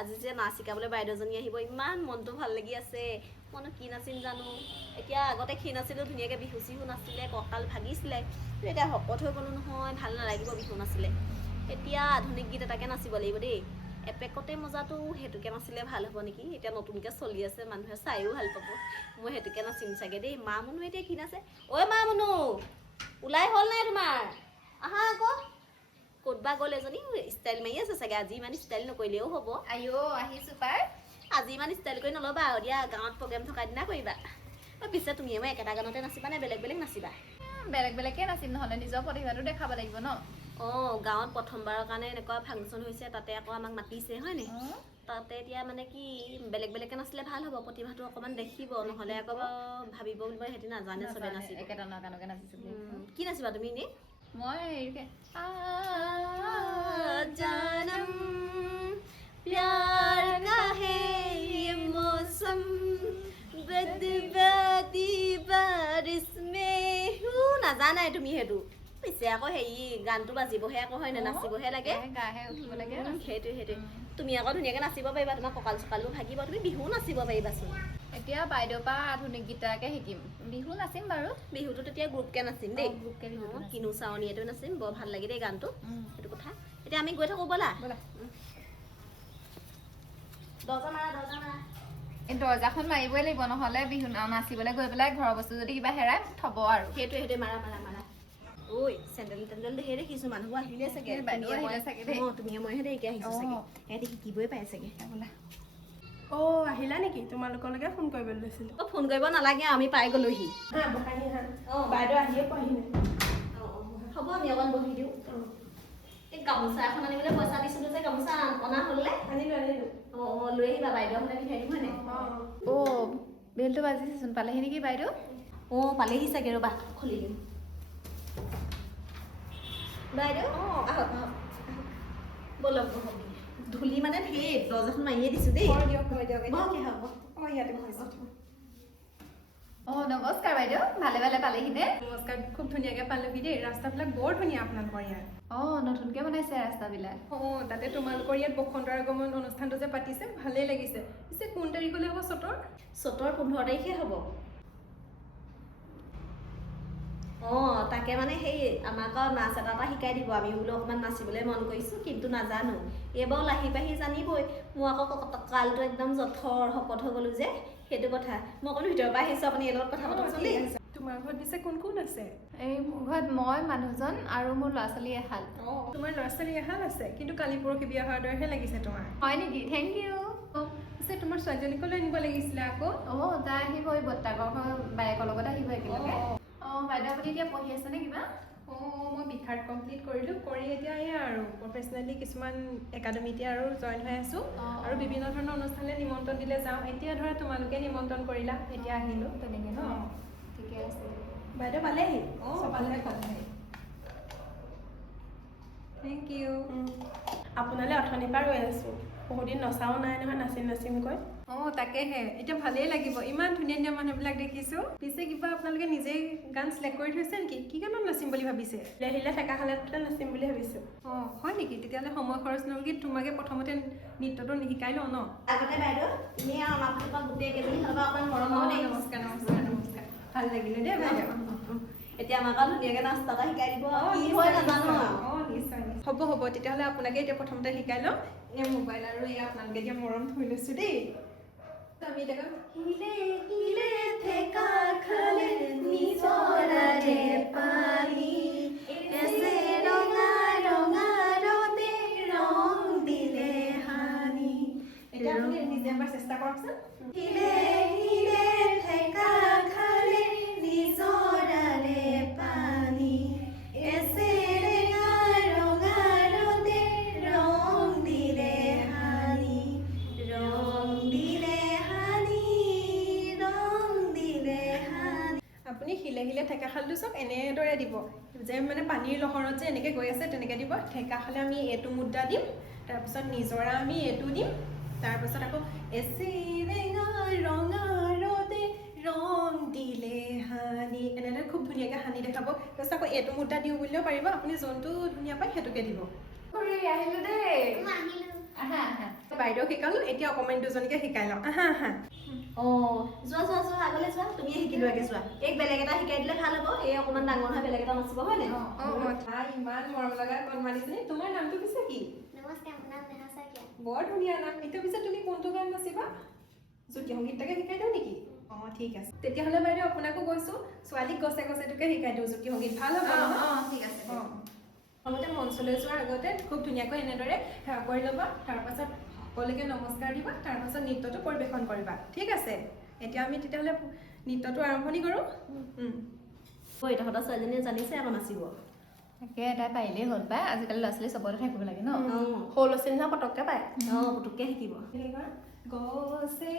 আজি যে নাচ শিকাবলৈ বাইদেউজনী আহিব, ইমান মনটো ভাল লাগি আছে। মইনো কি নাচিম জানো। এতিয়া আগতে ক্ষীণ আছিলোঁ, ধুনীয়াকৈ বিহু চিহু নাছিলে, কঁকাল ভাগিছিলে। কিন্তু এতিয়া শকত হৈ গ'লো নহয়, ভাল নালাগিব বিহু নাছিলে। এতিয়া আধুনিক গীত এটাকে নাচিব লাগিব দেই। এপেকতে মজাটো সেইটোকে নাচিলে ভাল হ'ব নেকি। এতিয়া নতুনকৈ চলি আছে, মানুহে চায়ো ভাল পাব। মই সেইটোকে নাচিম চাগে দেই। মা মুনু এতিয়া ক্ষীণ আছে। ঐ মা মুনু, ওলাই হ'ল নাই তোমাৰ? আহা আকৌ। ক'তবা গ'ল এজনী, ষ্টাইল মাৰি আছে চাগে। আজি ইমান ষ্টাইল নকৰিলেও হ'ব। আইও আহিছো পাই। আজি ইমান ষ্টাইল কৰি নল'বা আৰু দিয়া, গাঁৱত প্ৰগ্ৰেম থকা দিনা কৰিবা। পিছে তুমিয়ে মই একেটা গানতে নাচিবা নে বেলেগ বেলেগ নাচিবা? বেলেগ বেলেগকে নাচিম, নহ'লে নিজৰ প্ৰতিভাটো দেখাব লাগিব ন। অঁ, গাঁৱত প্ৰথমবাৰৰ কাৰণে এনেকুৱা ফাংচন হৈছে, তাতে আকৌ আমাক মাতিছে হয় নাই? তাতে এতিয়া মানে কি বেলেগ বেলেগকৈ নাচিলে ভাল হ'ব, প্ৰতিভাটো অকণমান দেখিব। নহ'লে আকৌ ভাবিব বুলিব সিহঁতি নাজানে চবে নাচিব। একেটা গানকে নাচিছো বুলি। কি নাচিবা তুমি এনেই? মই হেৰিকে जानम प्यार का है ये मौसम बदबादी बारिश में নাজানাই তুমি সেইটো। পিছে আকৌ হেৰি গানটো বাজিবহে আকৌ হয় নে, নাচিবহে লাগে। গাহে উঠিব লাগে। সেইটোৱে তুমি আকৌ ধুনীয়াকৈ নাচিব পাৰিবা, তোমাৰ কঁকাল চকালো ভাগিব, তুমি বিহু নাচিব পাৰিবাচোন। এতিয়া বাইদেউৰ পৰা আধুনিক গীতাকে শিকিম, বিহু নাচিম বাৰু। বিহুটো তেতিয়া গ্ৰুপকৈ নাচিম দেই। গ্ৰুপকে বিহুটো নাচিম। কিনো চাৱনীয়েটো নাচিম, বৰ ভাল লাগে দেই গানটো। সেইটো কথা। এতিয়া আমি গৈ থাকোঁ ব'লা। দৰ্জা মাৰা। এই দৰ্জাখন মাৰিবই লাগিব, নহ'লে বিহু নাচিবলৈ গৈ পেলাই ঘৰৰ বস্তু যদি কিবা হেৰাই থব আৰু। সেইটোৱে মাৰা। ঐ চেণ্ডেল ধেৰ দেখিছোঁ, মানুহবোৰ আহিলে চাগে। বাইদেউ আহিলে চাগে দেই। তুমিয়ে মইহে দেৰিকৈ আহিছোঁ চাগে। সিহঁতি শিকিবই পাই চাগে। বোলা অ' আহিলা নেকি? তোমালোকলৈকে ফোন কৰিবলৈ লৈছিলোঁ। অঁ, ফোন কৰিব নালাগে, আমি পাই গ'লোহি। হা বহাহি হা। বাইদেউ আহিয়ে পোৱাহি নাই। হ'ব, আমি অকণ বহি দিওঁ। এই গামোচা এখন আনিবলৈ পইচা দিছিলোঁ যে, গামোচা অনা হ'লনে? আনিলোঁ। অঁ, লৈ আহিবা, বাইদেউ হ'লে মিঠাই দিম হয় নাই? অ' বেলটো বাজিছেচোন, পালেহি নেকি বাইদেউ? অঁ, পালেহি চাগে, ৰ'বা খুলি দিম। বাইদেউ আহক। ব'লক বহক। ধূলি মানে ধেৰ, দৰ্জাখন মাৰিয়ে দিছোঁ দেই। হয় দিয়ক। বহক আহক। মই ইয়াতে বহিছোঁ। অ' নমস্কাৰ বাইদেউ, ভালে পালেহি নে? নমস্কাৰ, খুব ধুনীয়াকৈ পালোহি দেই। ৰাস্তাবিলাক বৰ ধুনীয়া আপোনালোকৰ ইয়াত। অ' নতুনকৈ বনাইছে ৰাস্তাবিলাক। অঁ, তাতে তোমালোকৰ ইয়াত বসন্তৰ আগমন অনুষ্ঠানটো যে পাতিছে, ভালেই লাগিছে। পিছে কোন তাৰিখলৈ হ'ব চ'তৰ? চ'তৰ 15 তাৰিখে হ'ব। অঁ, তাকে মানে সেই আমাক আৰু নাচ এটা শিকাই দিব। আমি বোলো অকণমান নাচিবলৈ মন কৰিছোঁ, কিন্তু নাজানো। এইবাৰ লাহি পাহি জানিবই। মোৰ আকৌ কালটো একদম জঠৰ, শকত হৈ গ'লোঁ যে, সেইটো কথা। মই অকণ ভিতৰৰ পৰা আহিছোঁ, আপুনি এই লগত কথা পাতকচোন দেই। তোমাৰ ঘৰত পিছে কোন আছে? এই মোৰ ঘৰত মই, মানুহজন আৰু মোৰ ল'ৰা ছোৱালী এহাল। অঁ, তোমাৰ ল'ৰা ছোৱালী এহাল আছে, কিন্তু কালি পৰহি বিয়া হোৱাৰ দৰেহে লাগিছে তোমাৰ। হয় নেকি? Thank you. পিছে তোমাৰ ছোৱালীজনীকলৈ নিব লাগিছিলে আকৌ। অঁ, তাই আহিব, এই বৰ্তাকৰ বায়েকৰ লগত আহিব একেলগে। অঁ, বাইদেউ আপুনি এতিয়া পঢ়ি আছে নে কিবা? অঁ, মই বিশাৰদ কমপ্লিট কৰিলোঁ। কৰি এতিয়া এয়া আৰু প্ৰফেচনেলি কিছুমান একাডেমিতে আৰু জইন হৈ আছোঁ। আৰু বিভিন্ন ধৰণৰ অনুষ্ঠানলৈ নিমন্ত্ৰণ দিলে যাওঁ। এতিয়া ধৰা তোমালোকে নিমন্ত্ৰণ কৰিলা, এতিয়া আহিলোঁ তেনেকৈ ন? ঠিকে আছে। বাইদেউ পালেহি? অঁ, পালেহি। Thank you. আপোনালৈ অথনিৰ পৰা ৰৈ আছোঁ। বহুত দিন নচাও নাই নহয়, নাচিমকৈ। অঁ, তাকেহে এতিয়া ভালেই লাগিব। ইমান ধুনীয়া মানুহবিলাক দেখিছোঁ। পিছে কিবা আপোনালোকে নিজেই গান চিলেক্ট কৰি থৈছে নেকি? কি গানত নাচিম বুলি ভাবিছে? আহিলে ঠেকা খালতে নাচিম বুলি ভাবিছোঁ। অঁ, হয় নেকি? তেতিয়াহ'লে সময় খৰচ নকৰি তোমাকে প্ৰথমতে নৃত্যটো শিকাই লওঁ ন? আগতে বাইদেউ, তুমি আৰু আমাৰ ফালৰ পৰা গোটেই কেইজনী হ'বা অকণ মৰম হ'ব দেই। নমস্কাৰ। ভাল লাগিলে দেই বাইদেউ। এতিয়া আমাক আৰু ধুনীয়াকৈ নাস্তা এটা শিকাই দিব। কি হয় নাজানো আৰু। অঁ, নিশ্চয়। হ'ব। তেতিয়াহ'লে আপোনাকে এতিয়া প্ৰথমতে শিকাই লওঁ। এই মোবাইল আৰু এই আপোনালোকে এতিয়া মৰম ধৰি লৈছোঁ দেই। আমি এতিয়া হিলে ঠেকা খালে নিজৰাৰে পানী, এছে ৰঙা ৰঙে ৰং দিলে হানি। এতিয়া আপুনি নিজে এবাৰ চেষ্টা কৰকচোন। হিলে ঠেকা খালে নিজৰাৰে পানী, এছে ৰঙা ৰং দিলে হানি, আপুনি হিলে ঠেকাশালটো চাওক, এনেদৰে দিব যে মানে পানীৰ লহৰত যে এনেকৈ গৈ আছে তেনেকৈ দিব। ঠেকাশালে আমি এইটো মুদ্ৰা দিম, তাৰপিছত নিজৰা আমি এইটো দিম, তাৰপিছত আকৌ এচিৰেঙা ৰঙা ৰদে ৰং দিলে হানি, এনেদৰে খুব ধুনীয়াকৈ হানি দেখাব। তাৰপিছত আকৌ এইটো মুদ্ৰা দিওঁ বুলিলেও পাৰিব। আপুনি যোনটো ধুনীয়া পায় সেইটোকে দিব। আহিলোঁ দেই। আহা আহা বাইদেউ শিকালো, এতিয়া অকণমান দুজনীকে শিকাই লওঁ। আহা আহা। যোৱা আগলৈ যোৱা, তুমিয়ে শিকিলোৱাগে যোৱা। এক বেলেগ এটা শিকাই দিলে ভাল হ'ব, এই অকণমান ডাঙৰ হৈ বেলেগ এটা নাচিব হয় নাই? তাই ইমান মৰম লগা কণমানিজনী। তোমাৰ নামটো পিছে কি? নমস্কাৰ, মোৰ নাম নেহা শইকীয়া। বৰ ধুনীয়া নাম। এতিয়া পিছে তুমি কোনটো গান নাচিবা? জ্যোতি সংগীতটাকে শিকাই দিওঁ নেকি? ঠিক আছে, তেতিয়াহ'লে বাইদেউ আপোনাকো কৈছোঁ, ছোৱালীক গছে গছেটোকে শিকাই দিওঁ জ্যোতি সংগীত। ভাল হ'ব নহয়? ঠিক আছে। প্ৰথমতে মঞ্চলৈ যোৱাৰ আগতে খুব ধুনীয়াকৈ এনেদৰে সেৱা কৰি ল'বা, তাৰপাছত সকলোকে নমস্কাৰ দিবা, তাৰপাছত নৃত্যটো পৰিৱেশন কৰিবা। ঠিক আছে, এতিয়া আমি তেতিয়াহ'লে নৃত্যটো আৰম্ভণি কৰোঁ। তহঁতৰ ছোৱালীজনীয়ে জানিছে আকৌ নাচিব। তাকে তাই পাৰিলেই হ'ল পাই, আজিকালি ল'ৰা ছোৱালী চবতে থাকিব লাগে ন। সৰু ল'ৰা ছোৱালী নহয় পটককৈ পায়। পুতুককৈ শিকিব। গছে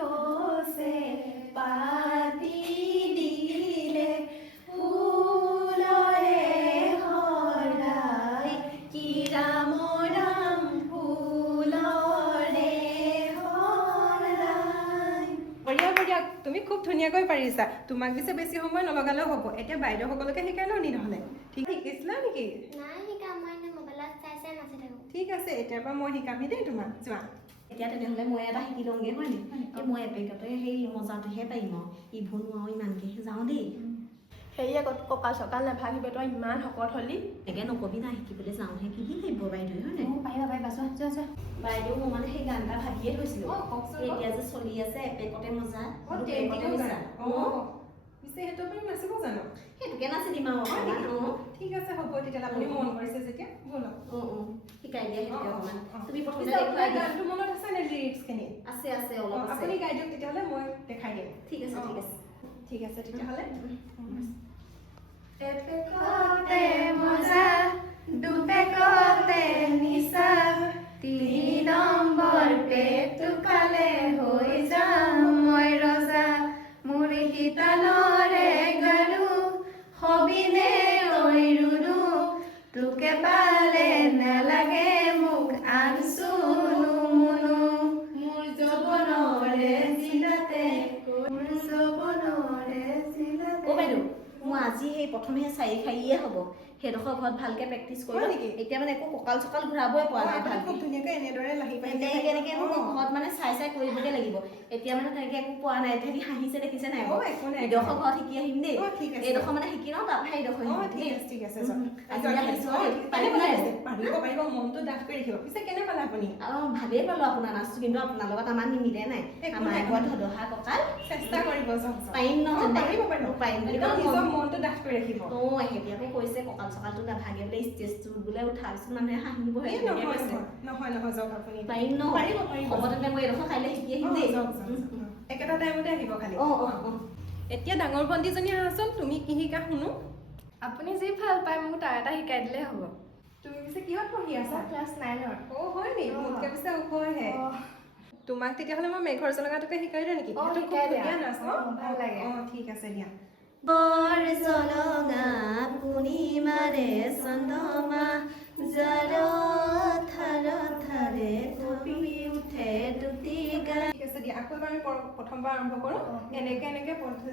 গছে পাতি দিলে ফুলৰে শৰাই, কি ৰাম ৰাম ফুলৰে শৰাই। বঢ়িয়া বঢ়িয়া, তুমি খুব ধুনীয়াকৈ পাৰিছা। তোমাক পিছে বেছি সময় নলগালেও হ'ব। এতিয়া বাইদেউসকলকে শিকাই লওঁ নি নহ'লে? ঠিক শিকিছিলা নেকি? নাই শিকা, মই এনে মোবাইলত চাই চাই নাচি থাকোঁ। ঠিক আছে, এতিয়াৰ পৰা মই শিকামহি দেই তোমাক। যোৱা। এতিয়া তেনেহ'লে মই এটা শিকি লওঁগে হয় নাই? এই মই এপেকতে সেই মজাটোহে পাৰিম আৰু ইভো নোৱাৰো ইমানকৈ যাওঁ দেই। হেৰি আগত কঁকাল চকাল নাভাগিব, তই ইমান শকত হ'লি। এনেকৈ নকবি না, শিকিবলৈ যাওঁহে কি কি লাগিব বাইদেউ হয় নাই? পাৰিবা পাৰিবা, যোৱা যোৱা যোৱা। বাইদেউ মই মানে সেই গান এটা ভাবিয়ে থৈছিলোঁ। কওকচোন। এতিয়া যে চলি আছে এপেকতে মজা, পিছে সেইটো আপুনি নাচিব জানো? সেইটোকে নাচি দিম আৰু অকণমান। ঠিক আছে, হ'ব তেতিয়াহ'লে আপুনি মন কৰিছে যেতিয়া ব'লক। শিকাই দিয়া সেইটোকে অকণমান। তুমি প্ৰথমে পিছে আপোনাৰ দেখুৱাই দিয়া। গানটো মনত আছে নে লিৰিক্সখিনি? আছে অলপ আছে। আপুনি গাই দিয়ক তেতিয়াহ'লে, মই দেখাই দিম। ঠিক আছে ঠিক আছে তেতিয়াহ'লে। এপেকতে মজা, দুপেকতে নিচা, 3 নম্বৰ পেটটো খালে হৈ যাম মই ৰজা, মোৰ শীতলৰে গাৰু হবিনে ঐ ৰুণু, তোকে পালে নালাগে মোক আনচুনো মুনু, মোৰ যৌৱনৰে জিলাতে, মোৰ যৌৱনৰে জিলাতে। বাইদেউ মোৰ আজি সেই প্ৰথমে চাৰি খাৰিয়ে হ'ব। সেইডোখৰ ঘৰত ভালকৈ প্ৰেক্টিচ কৰিম নেকি? এতিয়া মানে একো কঁকাল চকাল ঘূৰাবই পৰা নাই ভালকৈ। খুব ধুনীয়াকৈ এনেদৰে লাহি পাহি এনেকৈ ঘৰত মানে চাই কৰিবগৈ লাগিব। এতিয়া মানে তেনেকৈ একো পোৱা নাই। এতিয়া হাঁহিছে দেখিছে নাই? একো নাই। এইডোখৰ ঘৰত শিকি আহিম দেই। ঠিক আছে। এইডোখৰ মানে শিকি লওঁ, তাৰপৰা এইডোখৰ ঠিক আছে। পাৰিব, মনটো ডাঠ কৰি ৰাখিব। পিছে কেনে পালে আপুনি? ভালেই পালোঁ আপোনাৰ নাচটো, কিন্তু আপোনাৰ লগত আমাৰ নিমিলে নাই। আমাৰ ঘৰত ধদহা কঁকাল। চেষ্টা কৰিব, পাৰিম ন? পাৰিম বুলি নিজৰ মনটো ডাঠ কৰি ৰাখিব। এহেঁতি আকৌ কৈছে কঁকাল চকালটো নাভাগে বোলে, ষ্টেজটো বোলে উঠাৰ পিছত মানুহে হাঁহিবহে। নহয় যাওক আপুনি। পাৰিম ন? পাৰিব। হ'ব তেন্তে মই এইডোখৰ কাইলৈ শিকি আহিম দেই। একেটা টাইমতে আহিব খালি। এতিয়া ডাঙৰ ভণ্টিজনী আহাচোন, তুমি কি শিকা শুনো। আপুনি যি ভাল পায় মোক তাৰ এটা শিকাই দিলেই হ'ব। তুমি পিছে কিহত পঢ়ি আছা? ক্লাছ 9ৰ। হয় নি? মোতকৈ পিছে ওখহে। তোমাক তেতিয়াহ'লে মই মেঘৰ জলঙাটোকে শিকাই দিওঁ নেকি? সেইটো খুব শিকাই দিয়া। ধুনীয়া নাচ ন? ভাল লাগে। ঠিক আছে দিয়া। বৰ জলঙা পূৰ্ণিমাৰে চন্দ্ৰমা, জাৰ থাৰ থাৰে কঁপি উঠে দুটি গান। ঠিক আছে দিয়া, আকৌ এবাৰ আমি প্ৰথমবাৰ আৰম্ভ কৰোঁ। এনেকৈ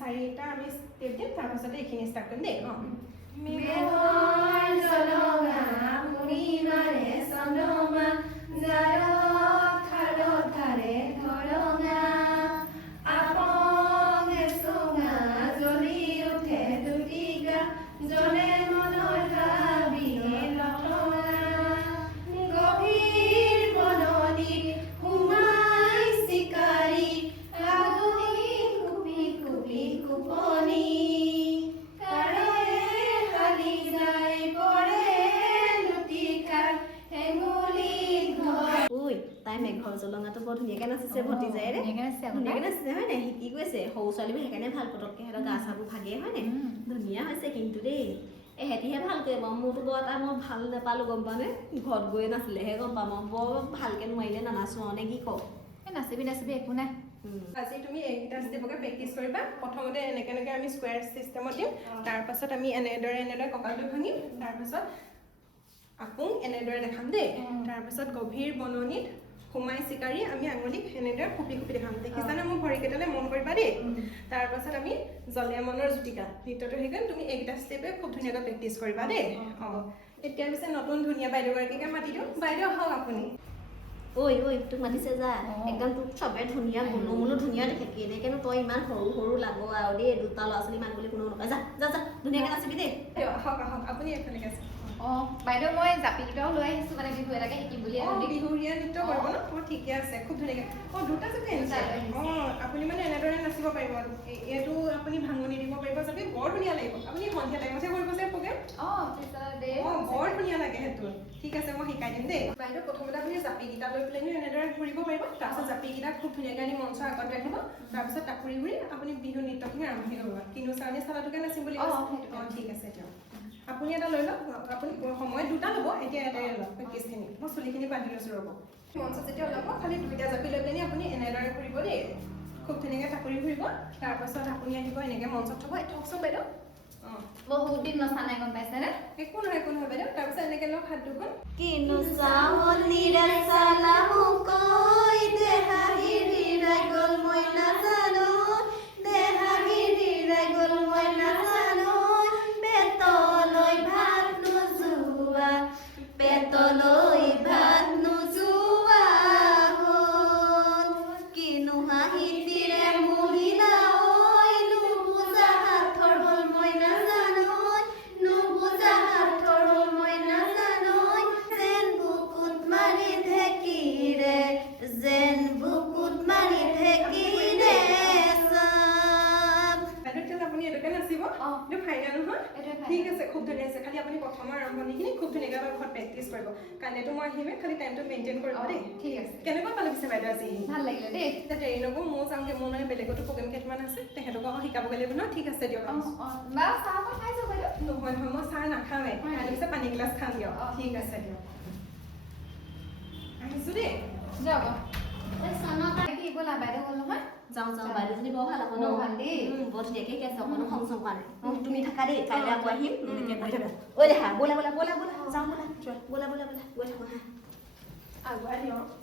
4টা আমি ষ্টেপ দিম, তাৰপাছতে এইখিনি ষ্টাৰ্ট কৰিম দেই। মেঘৰ জলঙা পূৰ্ণিমাৰে চন্দ্ৰমা, জাৰ থাৰ থাৰে ধৰঙা, আপঙে চুঙা জ্বলি উঠে দুটি গা, জ্বলে মনৰ ভাবিয়ে লঠঙা, গভীৰ বননিত সোমাই চিকাৰী, আগুৰি কুপি কুপি কোপনি, তাই মেঘৰ জলঙাটো বৰ ধুনীয়াকৈ নাচিছে ভতিজাইৰে। ধুনীয়াকৈ নাচিছে হয় নাই? শিকি গৈছে। সৰু ছোৱালীবোৰ সেইকাৰণে ভাল, পটককৈ সিহঁতৰ গা চাবোৰ ভাগে হয় নাই? ধুনীয়া হৈছে কিন্তু দেই। এহেঁতিহে ভাল কৰিব। মোৰতো বৰ এটা মই ভাল নাপালোঁ গম পানে? ঘৰত গৈ নাছিলেহে গম পাম। মই বৰ ভালকৈ নোৱাৰিলে নানাচোঁ আৰু নে কি কওঁ? নাচিবি একো নাই। আজি তুমি এইকেইটা ষ্টেপকে প্ৰেক্টিচ কৰিবা। প্ৰথমতে এনেকৈ আমি স্কুৱেৰ চিষ্টেমত দিম, তাৰপাছত আমি এনেদৰে কঁকালটো ভাঙিম, তাৰপাছত আকৌ এনেদৰে দেখাম দেই। তাৰপাছত গভীৰ বননিত সোমাই চিকাৰী আমি আঙুলিক এনেদৰে খুপি দেখাম। দেখিছানে মোৰ ভৰিকেইটালৈ? মন কৰিবা দেই। তাৰপাছত আমি জ্বলে মনৰ জুতিকা নৃত্যটো শিকাম। তুমি এইকেইটা ষ্টেপে খুব ধুনীয়াকৈ প্ৰেক্টিচ কৰিবা দেই। এতিয়া পিছে নতুন ধুনীয়া বাইদেউগৰাকীকে মাতি দিওঁ। বাইদেউ আহক আপুনি। ঐ তোক মাতিছে যা একদম তোক চবে ধুনীয়া গুলো মুলো ধুনীয়া দেখে কেনেকেনো তই ইমান সৰু সৰু লাগ আৰু দেই দুটা ল'ৰা ছোৱালী মান বুলি কোনো নকয় যা যা যা ধুনীয়াকৈ নাচিবি দেই আহক আহক আপুনি এফালে আছে অঁ বাইদেউ মই জাপি দুটাও লৈ আহিছোঁ মানে বিহু এটাকে শিকিম বুলি বিহুৰীয়া নৃত্য কৰিব ন ঠিকে আছে খুব ধুনীয়াকৈ দুটা জাপি আনিছে আপুনি মানে এনেদৰে নাচিব পাৰিব এইটো আপুনি ভাঙনি দিব পাৰিব জাপি বৰ ধুনীয়া লাগিব আপুনি সন্ধিয়া টাইমতহে কৰিব যে প্ৰগ্ৰেম বৰ ধুনীয়া লাগে সেইটো ঠিক আছে মই শিকাই দিম দেই বাইদেউ প্ৰথমতে আপুনি জাপিকেইটা লৈ পেলাই এনেদৰে ঘূৰিব পাৰিব তাৰপিছত জাপিকেইটা খুব ধুনীয়াকৈ আনি মঞ্চৰ আগত ৰাখিব তাৰপিছত টাকুৰি ঘূৰি আপুনি বিহু নৃত্যখিনি আৰম্ভ কৰিব কিনো চাৰণী চালাটোকে নাচিম বুলি ঠিক আছে দিয়ক আপুনি এটা লৈ লওক আপুনি সময়ত দুটা ল'ব এতিয়া এটাই লওক প্ৰেক্টিছখিনি মই চুলিখিনি বান্ধি লৈছোঁ ৰ'ব মঞ্চত যেতিয়া ওলাব খালি দুইটা জাপি লৈ পেলাই আপুনি এনেদৰে ঘূৰিব দেই খুব ধুনীয়াকৈ টাকুৰি ঘূৰিব তাৰপাছত আপুনি আহিব এনেকৈ মঞ্চত থ'ব থওকচোন বাইদেউ বহুত দিন নচা নাই গম পাইছেনে একো নহয় বাইদেউ তাৰপিছত এনেকৈ লওক হাত দুখন কিনো চাৱনীৰে চালাহো কৈ দেহা হিৰিৰাই গ'ল মই নাজানো দেহা হিৰিৰাই গ'ল মই নাজানো পেটলৈ ভাত নোযোৱা পেটলৈ ভাত নোযোৱা হ'ল কিনো হাঁহিতিৰে মহিলা ঐ নুবুজা হাতৰ হ'ল মই নাজানো নুবুজা হাতৰ হ'ল মই নাজানো যেন বুকুত মাৰি ঢেঁকীৰে যেন বুকুত মাৰি ঢেঁকীৰে বাইদেউ তেতিয়াহ'লে আপুনি এইটোকে নাচিব এইটো ফাইনেল নহয় ঠিক আছে খুব ধুনীয়া আছে খালি আপুনি প্ৰথমৰ আৰম্ভণিখিনি খুব ধুনীয়াকৈ এবাৰ ঘৰত প্ৰেক্টিছ কৰিব কাইলৈতো মই আহিমেই খালি টাইমটো মেইনটেইন কৰিব দেই ঠিক আছে কেনেকুৱা পালে পিছে বাইদেউ আজি ভাল লাগিলে দেই এতিয়া দেৰি নকৰোঁ ময়ো যাওঁগৈ মোৰ মানে বেলেগতো প্ৰগ্ৰেম কেইটামান আছে তেহেঁতকো আকৌ শিকাবগৈ লাগিব ন ঠিক আছে দিয়ক বাৰু চাহ অকণ খাইছোঁ বাইদেউ নহয় মই চাহ নাখাওঁৱে কাইলৈ পিছে পানী গিলাচ খাম দিয়ক ঠিক আছে দিয়ক আহিছোঁ দেই যাওক ঐ চনকা কি ব'লা বাইদেউ গ'ল নহয় যাওঁ বাৰীজনী বৰ ভাল আকৌ ন ভাল দেই বৰ ধুনীয়াকৈ শিকাইছে অকণো খং চং কৰা নাই তুমি থাকা দেই কাইলৈ আকৌ আহিম এতিয়া গৈ থাকা ঐ দেখা ব'লা যাওঁ ব'লা গৈ থাকোঁ আগুৱাই দিয়ক